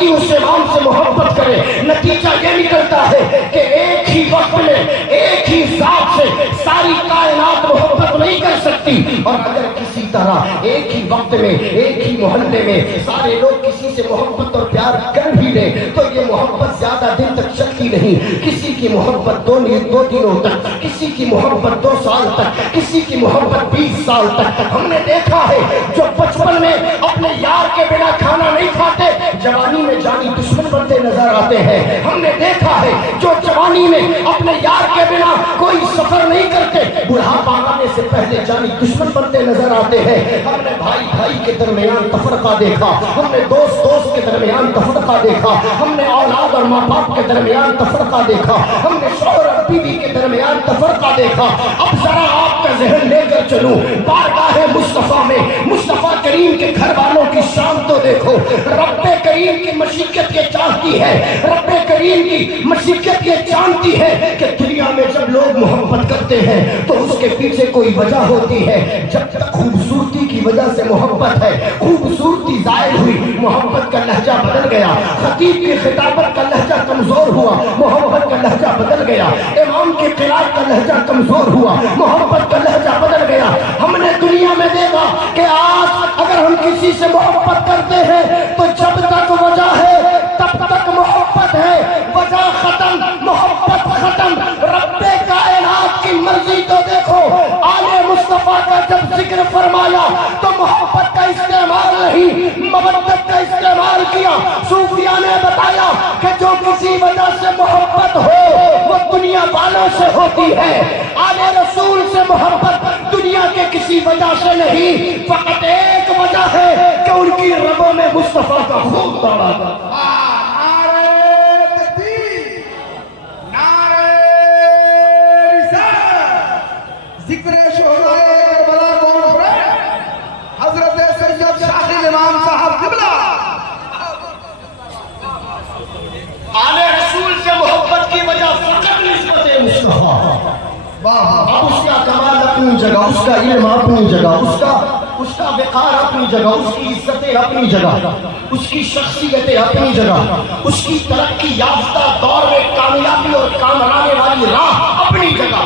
بندی اس امام سے محبت کرے، نتیجہ یہ نکلتا ہے کہ ایک ہی وقت میں ایک ہی ذات سے ساری کائنات محبت نہیں کر سکتی، اور اگر کسی طرح ایک ہی وقت میں ایک ہی محلے میں سارے لوگ کسی سے محبت اور پیار کر بھی لیں تو یہ محبت زیادہ دن تک چلتی نہیں۔ کسی کی محبت دو دنوں تک، کسی کی محبت 2 سال تک، کسی کی محبت 20 سال تک۔ ہم نے دیکھا ہے جو بچپن میں اپنے یار کے بنا کھانا نہیں کھاتے، جوانی میں جانی دشمن بنتے نظر آتے ہیں۔ ہم نے دیکھا ہے جو جوانی میں اپنے یار کے بنا کوئی سفر نہیں کرتے، بڑھاپا آنے سے پہلے جانی دشمن بنتے نظر آتے ہیں۔ ہم نے بھائی بھائی کے درمیان تفرقہ دیکھا، ہم نے دوست دوست کے درمیان تفرقہ دیکھا، ہم نے اولاد اور ماں باپ کے درمیان تفرقہ دیکھا، ہم نے شوہر اور بیوی کے درمیان تفرقہ دیکھا۔ اب ذرا آپ کا ذہن لے کر چلوں بارگاہ مصطفیٰ میں، مصطفیٰ کریم کے گھر والوں کی شان تو دیکھو۔ رب کریم کی مشیت یہ چاہتی ہے، رب کریم کی مشیت یہ جانتی ہے کہ دنیا میں جب لوگ محبت کرتے ہیں تو اس کے پیچھے کوئی وجہ ہوتی ہے۔ جب تک خوبصورتی کی وجہ سے محبت ہے، خوبصورتی ظاہر ہوئی، محبت کا لہجہ بدل گیا، خطیب کی خطابت کا لہجہ کمزور ہوا، محبت کا لہجہ بدل گیا، امام کی قرات کا لہجہ کمزور ہوا، محبت کا لہجہ بدل گیا۔ ہم نے دنیا میں دیکھا کہ آج اگر ہم کسی سے محبت کرتے ہیں تو جب تک وجہ ہے تب تک محبت ہے، وجہ ختم محبت ختم۔ رب کائنات کی مرضی تو دیکھو، آل مصطفیٰ کا جب ذکر فرمایا تو محبت کا استعمال نہیں، مودت کا استعمال کیا۔ صوفیاء نے بتایا کہ جو کسی وجہ سے محبت ہو وہ دنیا والوں سے ہوتی ہے، آل رسول سے محبت دنیا کے کسی وجہ سے نہیں، فقط ایک وجہ ہے کہ ان کی رگوں میں مصطفیٰ کا خون دوڑا تھا۔ ذکر شہدائے کربلا کانفرنس حضرت سید شاہ امام صاحب قبلہ آل رسول سے محبت کی وجہ فقط نسبت مصطفیٰ۔ اب اس کا کمال اپنی جگہ، اس کا علم اپنی جگہ، اس کا وقار اپنی جگہ، اس کی عزتیں اپنی جگہ، اس کی شخصیتیں اپنی جگہ، اس کی ترقی یافتہ دور میں کامیابی اور کامرانے والی راہ اپنی جگہ۔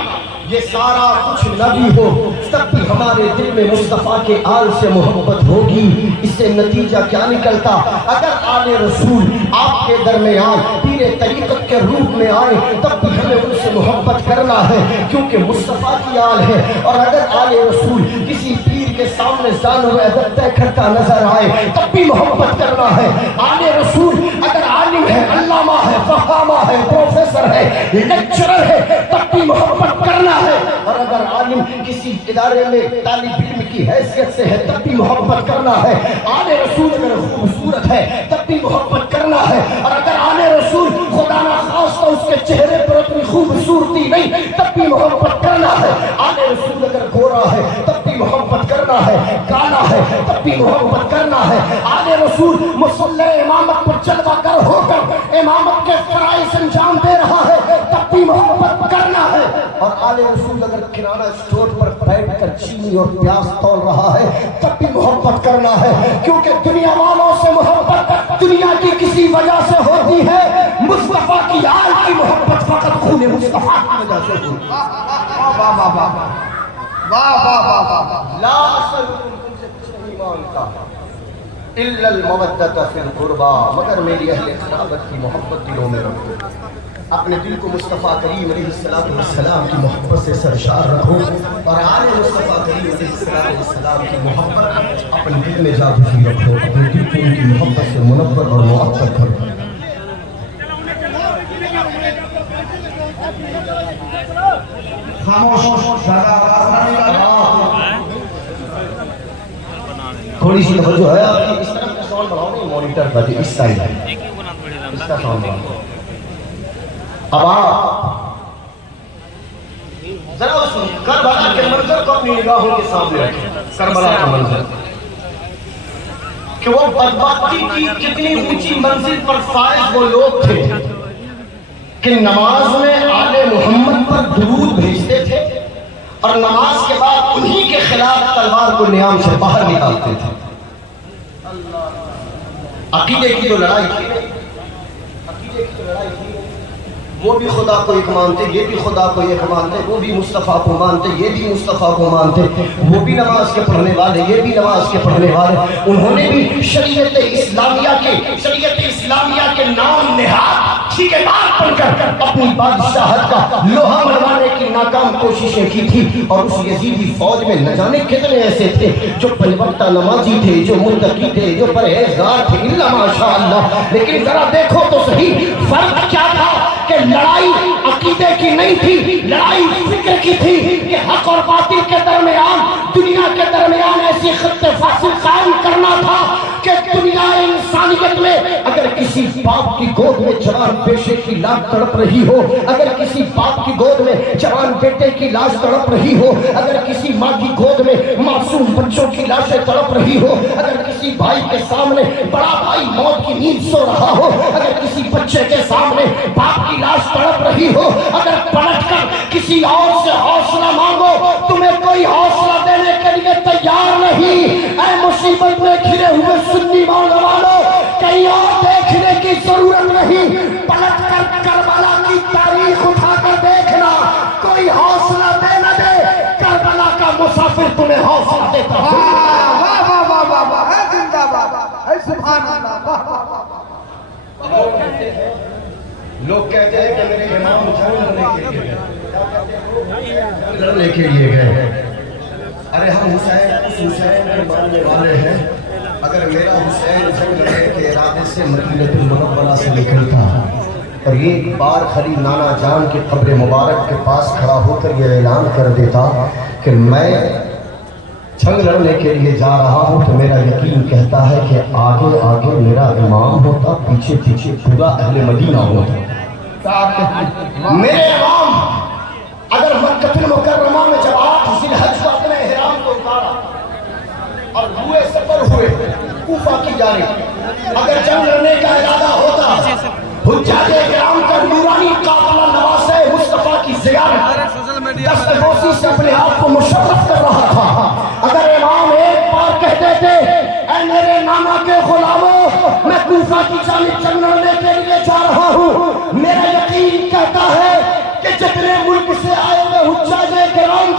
یہ سارا کچھ نہ بھی ہو تب بھی ہمارے دل میں مصطفیٰ کے آل سے محبت ہوگی۔ اس سے نتیجہ کیا نکلتا؟ اگر آل رسول آپ کے درمیان پیر طریقت کے روپ میں آئے تب بھی ہمیں ان سے محبت کرنا ہے کیونکہ مصطفیٰ کی آل ہے، اور اگر آل رسول کسی پیر کے سامنے زانو عزت طے کرتا نظر آئے تب بھی محبت کرنا ہے۔ آل رسول اگر عالم ہے، علامہ ہے، فہامہ ہے، پروفیسر ہے، لیکچرر ہے تب بھی محبت کرنا ہے، اور اگر عالم کسی ادارے میں طالب علم کی حیثیت سے ہے تب بھی محبت کرنا ہے۔ آل رسول اگر خوبصورت ہے تب بھی محبت کرنا ہے، اور اگر آل رسول خدا نہ خواستہ اس کے چہرے پر اتنی خوبصورتی نہیں تب بھی محبت کرنا ہے۔ آل رسول اگر گورا ہے تب بھی محبت کرنا ہے، کالا ہے تب بھی محبت کرنا ہے۔ آل رسول مصلی امامت پر جلوہ گر ہو کر امامت کے فرائض انجام دے رہا ہے تب بھی محبت کرنا ہے، اور آل رسول اگر کرانہ اسٹور پر بیٹھ کر چینی اور پیاز تول رہا ہے تب بھی محبت کرنا ہے، کیونکہ دنیا والوں سے محبت دنیا کی کسی وجہ سے ہوتی ہے، مصطفیٰ کی آل کی محبت فقط خون مصطفیٰ کی وجہ سے ہوتی ہے۔ واہ واہ واہ واہ واہ واہ واہ لا اسألکم تم سے کچھ نہیں مانگتا الا المودۃ فی القربى، مگر میری اہل قرابت کی محبت دلوں میں رکھو۔ اپنے دل کو مصطفیٰ کریم علیہ السلام کی محبت سے سرشار رکھو، اور آل مصطفیٰ کریم علیہ السلام کی محبت اپنے دل میں جاگتی رکھو، اپنے دل کو ان کی محبت سے منور اور معطر کرو۔ خاموش زیادہ آواز نہ نکالیں۔ تھوڑی سی توجہ ہے آپ کی، اس طرف کا ساؤنڈ بڑھاؤ نہیں، مانیٹر کا جو اس سائڈ ہے اس کا ساؤنڈ بڑھاؤ۔ اب آپ ذرا اس کربلا کے منظر کو اپنی نگاہوں کے سامنے رکھیں، کربلا کا منظر کہ وہ بدبختی کی کتنی اونچی منزل پر فائز وہ لوگ تھے کہ نماز میں آل محمد پر درود بھیجتے تھے اور نماز کے بعد انہی کے خلاف تلوار کو نیام سے باہر نکالتے تھے۔ عقیدے کی تو لڑائی تھی، وہ بھی خدا کو ایک مانتے، یہ بھی خدا کو ایک مانتے، وہ بھی مصطفیٰ کو مانتے، یہ بھی مصطفیٰ کو مانتے، وہ بھی نماز کے پڑھنے والے، یہ بھی نماز کے پڑھنے والے، انہوں نے بھی شریعت اسلامیہ کے نام نہاد ٹھیکیدار بن کر اپنی بادشاہت کا لوہا منوانے کی ناکام کوششیں کی تھی، اور اس یزیدی فوج میں نہ جانے کتنے ایسے تھے جو پنج وقتہ نمازی تھے، جو متقی تھے، جو پرہیزگار تھے، الا ماشاءاللہ۔ لیکن ذرا دیکھو تو صحیح فرق کیا تھا کہ لڑائی عقیدے کی نہیں تھی، لڑائی فکر کی تھی کہ حق اور باطل کے درمیان، دنیا کے درمیان ایسی خط فاصل قائم کرنا تھا کہ دنیا انسانیت میں اگر کسی باپ کی گود میں جوان بیٹے کی لاش تڑپ رہی ہو، اگر کسی باپ کی گود میں جوان بیٹے کی لاش تڑپ رہی ہو، اگر کسی ماں کی گود میں معصوم بچوں کی لاشیں تڑپ رہی ہو، اگر کسی بھائی کے سامنے بڑا بھائی موت کی نیند سو رہا ہو، اگر کسی بچے کے سامنے باپ کی لاش تڑپ رہی ہو، اگر پلٹ کر کسی اور سے حوصلہ مانگو تمہیں کوئی حوصلہ دینے کے لیے تیار نہیں۔ اے مصیبت میں گھرے ہوئے سنی ماننے والوں، کہیں اور دیکھنے کی ضرورت نہیں، پلٹ کر کربلا کی تاریخ اٹھا کر دیکھنا، کوئی حوصلہ دے نہ دے، کربلا کا مسافر تمہیں حوصلہ دیتا ہے۔ واہ واہ واہ واہ واہ، اے زندہ باد، اے سبحان اللہ، واہ واہ واہ۔ لوگ کہتے ہیں کہ میرے امام لڑنے کے لیے گئے۔ ارے ہم حسین کے ماننے والے ہیں، اگر میرا حسین جنگ لڑنے کے ارادے سے مدینہ المنورہ سے نکلتا اور ایک بار خلی نانا جان کے قبر مبارک کے پاس کھڑا ہو کر یہ اعلان کر دیتا کہ میں جنگ لڑنے کے لیے جا رہا ہوں، تو میرا یقین کہتا ہے کہ آگے آگے میرا امام ہوتا، پیچھے پیچھے پورا اہل مدینہ ہوتا۔ میرے امام اگر مکہ المکرمہ میں جب 8 ذی الحج کو اپنے احرام کو اتارا اور ہوئے سفر ہوئے کوفہ کی جانب، اگر جنگ لڑنے کا ارادہ ہوتا، حجاج کرام کا نورانی قافلہ نواسہ مصطفیٰ کی زیارت دست بوسی سے اپنے آپ کو مشرف کر رہا تھا، اگر امام ایک بار کہہ دیتے اے میرے نانا کے غلاموں میں کوفہ کی جانب جنگ لڑنے کے لیے جا رہا ہوں، میرا یقین کہتا ہے کہ جتنے ملک سے آئے ہوئے حجاج کرام